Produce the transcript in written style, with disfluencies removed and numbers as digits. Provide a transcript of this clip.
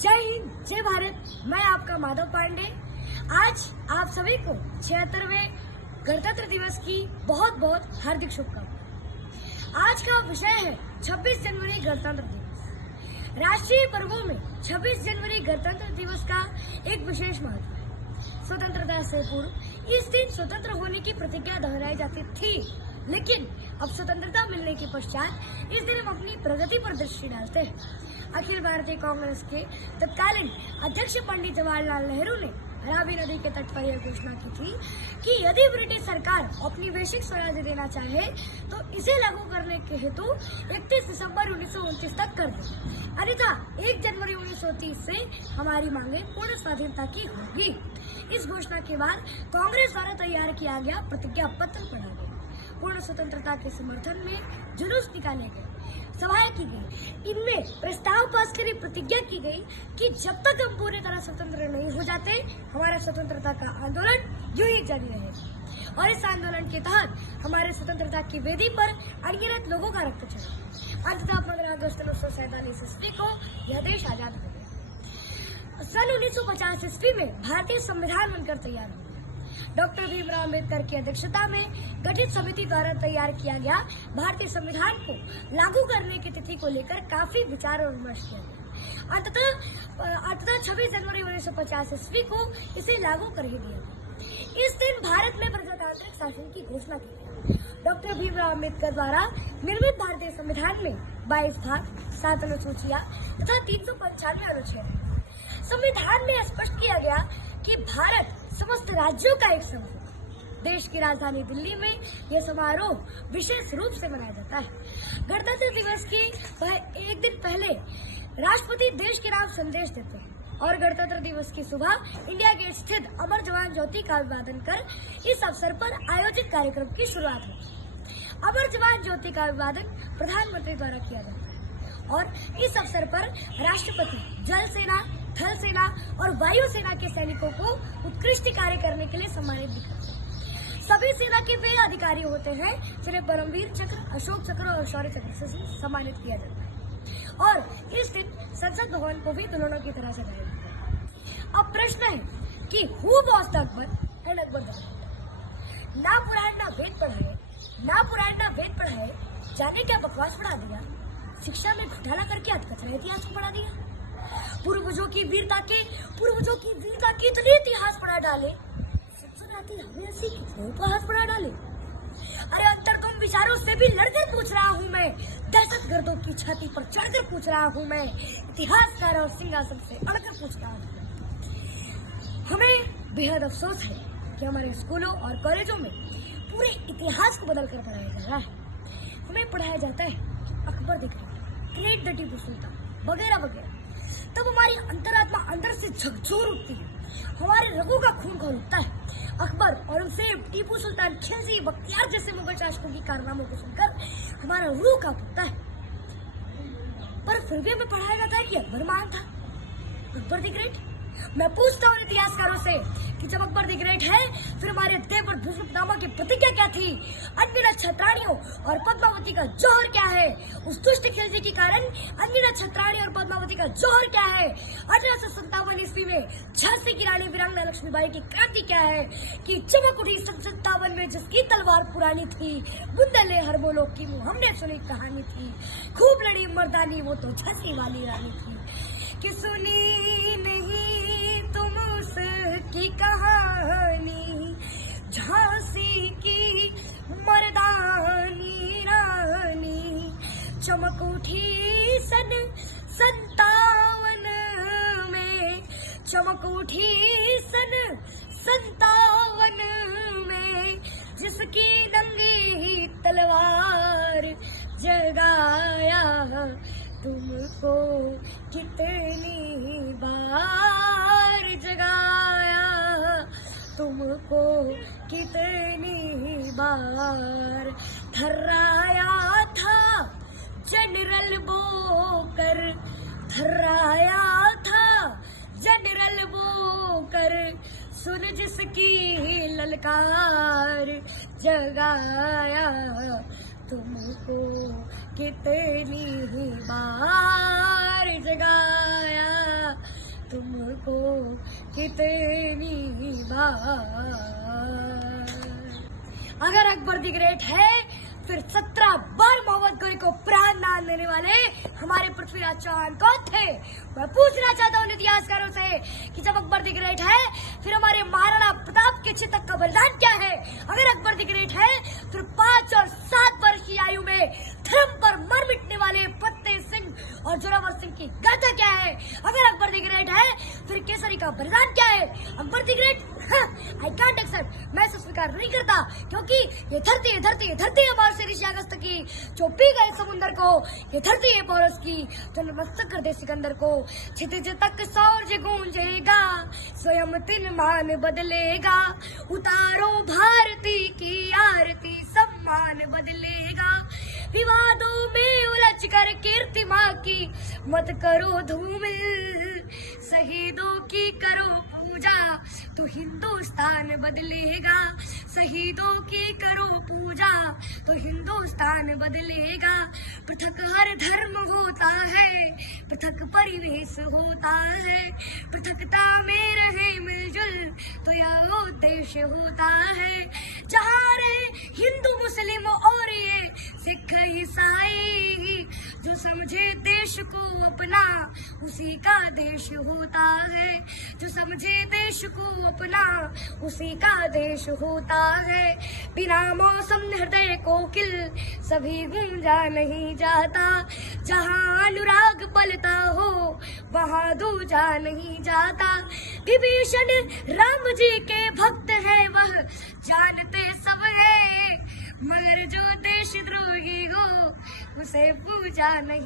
जय हिंद, जय भारत। मैं आपका माधव पांडे। आज आप सभी को 76वें गणतंत्र दिवस की बहुत बहुत हार्दिक शुभकामनाएं। आज का विषय है 26 जनवरी गणतंत्र दिवस। राष्ट्रीय पर्वों में 26 जनवरी गणतंत्र दिवस का एक विशेष महत्व है। स्वतंत्रता से पूर्व इस दिन स्वतंत्र होने की प्रतिज्ञा दोहराई जाती थी, लेकिन अब स्वतंत्रता मिलने के पश्चात इस दिन हम अपनी प्रगति पर दृष्टि डालते हैं। अखिल भारतीय कांग्रेस के तत्कालीन अध्यक्ष पंडित जवाहरलाल नेहरू ने रावी नदी के तट पर यह घोषणा की थी कि यदि ब्रिटिश सरकार अपनी वैश्विक स्वराज्य देना चाहे तो इसे लागू करने के हेतु 31 दिसंबर 1929 तक कर दे, अन्यथा 1 जनवरी 1930 से हमारी मांगे पूर्ण स्वाधीनता की होगी। इस घोषणा के बाद कांग्रेस द्वारा तैयार किया गया प्रतिज्ञा पत्र पढ़ा गया। पूर्ण स्वतंत्रता के समर्थन में जुलूस निकाले गए, सभाएं की गई। इनमें प्रस्ताव पास करी प्रतिज्ञा की गई कि जब तक हम पूरी तरह स्वतंत्र नहीं हो जाते, हमारा स्वतंत्रता का आंदोलन यूं ही जारी रहेगा। और इस आंदोलन के तहत हमारे स्वतंत्रता की वेदी पर अनगिनत लोगों का रक्त चढ़ा। अंततः 15 अगस्त 1947 ईस्वी को यह देश आजाद हो गया। सन 1950 ईस्वी में भारतीय संविधान बनकर तैयार हुआ। डॉक्टर भीमराव अम्बेडकर की अध्यक्षता में गठित समिति द्वारा तैयार किया गया भारतीय संविधान को लागू करने की तिथि को लेकर काफी विचार और विमर्श किया गया। अंततः 26 जनवरी 1950 ईस्वी को इसे लागू कर ही दिया गया। इस दिन भारत में प्रजातांत्रिक शासन की घोषणा की गई। डॉक्टर भीमराव अम्बेडकर द्वारा निर्मित भारतीय संविधान में 22 भाग, 7 अनुसूचियां तथा 395 अनुच्छेद हैं। संविधान में स्पष्ट किया गया कि भारत समस्त राज्यों का एक संघ है। देश की राजधानी दिल्ली में यह समारोह विशेष रूप से मनाया जाता है। गणतंत्र दिवस की एक दिन पहले राष्ट्रपति देश के नाम संदेश देते हैं और गणतंत्र दिवस की सुबह इंडिया गेट स्थित अमर जवान ज्योति का अभिवादन कर इस अवसर पर आयोजित कार्यक्रम की शुरुआत होती है। अमर जवान ज्योति का अभिवादन प्रधानमंत्री द्वारा किया जाता है और इस अवसर पर राष्ट्रपति जल सेना, थल सेना और वायु सेना के सैनिकों को उत्कृष्ट कार्य करने के लिए सम्मानित भी करते हैं। सभी सेना के वे अधिकारी होते हैं जिन्हें परमवीर चक्र, अशोक चक्र और शौर्य चक्र से सम्मानित किया जाता है और इस दिन संसद भवन को भी दुल्हनों की तरह सजाया जाता है। अब प्रश्न है कि who was the Akbar and Akbar the ना पुराण ना वेद पढ़ाए, ना पुराण ना वेद पढ़ाए, जाने क्या बकवास पढ़ा दिया। शिक्षा में घोटाला करके अधकचरा इतिहास को पढ़ा दिया। पूर्वजों की वीरता के इतने इतिहास पढ़ा डाले, इतिहास पढ़ा डाले। अरे अंतर्गम विचारों से भी लड़कर पूछ रहा हूँ मैं, दहशतगर्दों की छाती पर चढ़कर पूछ रहा हूँ मैं, इतिहासकार और सिंहासन से अड़कर पूछ रहा हूँ। हमें बेहद अफसोस है कि हमारे स्कूलों और कॉलेजों में पूरे इतिहास को बदल कर पढ़ाया जा रहा है। हमें पढ़ाया जाता है Akbar the great, the Tipu Sultan वगैरह वगैरह। तब हमारी अंतरात्मा अंदर से झकझोर उठती है, हमारे रगों का खून खौलता है। अकबर, औरंगजेब, टीपू सुल्तान, खिलजी, बख्तियार जैसे मुगल शासकों की कारनामों को सुनकर हमारा रूह कांप उठता है। पर फिर भी हमें पढ़ाया जाता है कि अकबर महान था, अकबर द ग्रेट। मैं पूछता हूँ इतिहासकारों से कि जब अकबर द ग्रेट है, फिर हमारे देवव्रत भीष्म पितामह की प्रतिज्ञा क्या थी? अनगिनत छत्राणियों और पद्मावती का जौहर क्या है? उस दुष्ट खिलजी के कारण अनगिनत छत्राणी और पद्मावती का जौहर क्या है? 1857 ईस्वी में झांसी की रानी वीरांगना लक्ष्मीबाई की क्रांति क्या है कि चमक उठी 57 में जिसकी तलवार पुरानी थी, बुंदले हर बोलो की मुँह हमने सुनी कहानी थी, खूब लड़ी मर्दानी वो तो झांसी वाली रानी थी कि सुनी नहीं तुम उसकी कहानी, झांसी की मर्दानी रानी। चमक उठी सन 57 में, चमक उठी सन 57 में, जिसकी नंगी तलवार जगाया तुमको कितनी बार जगाया, तुमको कितनी बार थर्राया था जनरल बोकर, थर्राया था जनरल बोकर, सुन जिसकी ललकार जगाया तुमको कितनी बार जगाया। को कितनी बार। अगर अकबर द ग्रेट है फिर 17 बार मोहम्मद गौरी को प्राण दान देने वाले हमारे पृथ्वीराज चौहान कौन थे? मैं पूछना चाहता हूँ इतिहासकारों से कि जब अकबर द ग्रेट है फिर हमारे महाराणा प्रताप के चितक का बलिदान क्या है? अगर अकबर द ग्रेट है फिर 5 और 7 वर्ष की आयु में धर्म पर मर मिटने वाले फतेह सिंह और जोरावर सिंह की गाथा क्या है? अगर अकबर द ग्रेट है फिर केसरी का बलिदान क्या है? Akbar the great I can't accept, मैं इसे स्वीकार नहीं करता, क्योंकि ये धरती हमारे से ऋषि अगस्त की जो पी गए समुद्र को, ये धरती है पौरस की जो नमस्तक कर दे सिकंदर को। क्षितिज तक सूरज गूंजेगा स्वयं तिन मान बदलेगा, उतारो भारती की आरती सम्मान बदलेगा। विवादों में उलझ कर कीर्ति माँ की मत करो धूमिल, शहीदों की करो पूजा तो हिंदुस्तान बदलेगा। शहीदों की करो पूजा तो हिंदुस्तान बदलेगा। पृथक हर धर्म होता है, पृथक परिवेश होता है, पृथकता में रहे मिलजुल तो यह उद्देश्य होता है। जहाँ रहे हिंदू मुस्लिम और ये सिख ईसाई, जो समझे देश को अपना उसी का देश होता है, जो समझे देश को अपना उसी का देश होता है। बिना मौसम हृदय कोकिल सभी गूंजा नहीं जाता, जहाँ अनुराग पलता हो वहाँ दूजा नहीं जाता। विभीषण राम जी के भक्त है वह जानते सब है, मगर जो देशद्रोही हो उसे पूजा नहीं